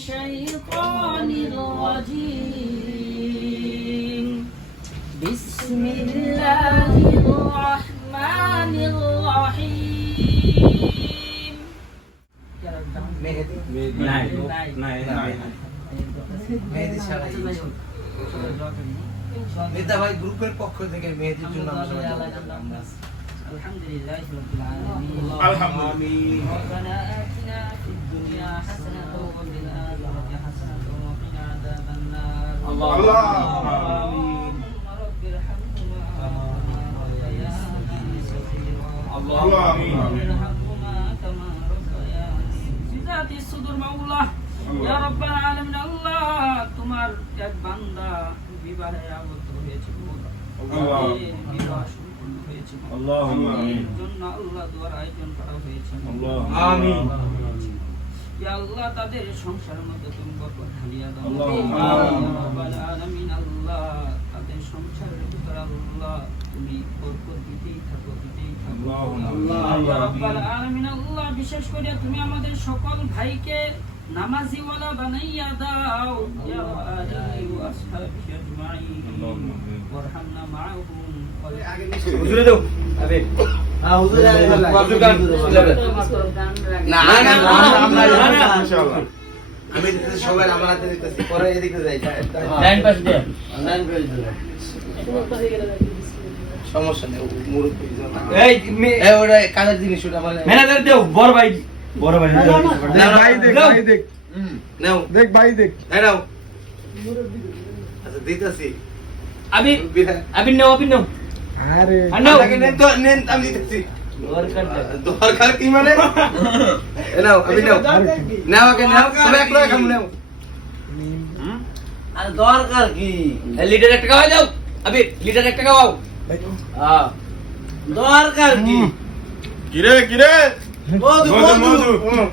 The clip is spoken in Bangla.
الشيطان الرجيم بسم الله الرحمن الرحيم মেধা ভাই গ্রুপের পক্ষ থেকে মেহেদির জন্য الحمدلله رب العالمين আলহামদুলিল্লাহ ربنا آتنا في الدنيا حسنة وفي الآخرة حسنة وقنا عذاب النار اللهم آمين رب ارحمهما كما ربياني صغيرا اللهم آمين ارحمهما كما ربياني بذات الصدور مولا يا رب العالمين الله তোমার এক বান্দা বিবাহে আবদ্ধ হয়েছে আল্লাহ বিবাহ সম্পূর্ণ হয়েছে আল্লাহুম্মা আমিন জন্য আল্লাহ দোয়ার আয়োজন করা হয়েছে আল্লাহুম্মা আমিন ইয়া আল্লাহ তাদের সংসারের মধ্যে তুমি বরকত ঢালিয়া দাও আল্লাহুম্মা ইয়া আমিন রাব্বাল আলামিন আল্লাহ তাদের সংসারের ভিতর আল্লাহ তুমি বরকত দিতেই থাকো আল্লাহুম্মা ইয়া রাব্বাল আলামিন আল্লাহ বিশেষ করে তুমি আমাদের সকল ভাইকে নামাজি ওয়ালা বানাইয়া দাও ইয়া আলিহি ওয়া আসহাবিহি আজমাইন আল্লাহুম্মা আমিন ওয়ারহামনা মাআহুম হুজুরে দাও আবে হুজুরে না না না ইনশাআল্লাহ আমি সবাই আমার হাতে দিতেছি পরে এদিকে যাই লাইন পাস দে সমস্যা নেই মুরব্বি এই এই ওটা কাজের জিনিস ওটা আমার ম্যানেজার দেও বড় ভাই না, ভাই দেখ দাও। ভাই দেখ নাও দেখ ভাই দেখ এই নাও আচ্ছা দিতেছি আবি আবি নাও আরে আর নাও আপনাকে নেন তো নেন আমি দিতেছি দরকার কি মানে এই নাও আমি নাও নাও আগে নাও তুমি এক লোক খাম নাও আর দরকার কি লিটার 1 টাকা হয়ে যাও আবি লিটার 1 টাকা দাও হ্যাঁ দরকার কি কিরে মধু মধু, মধু। হুম।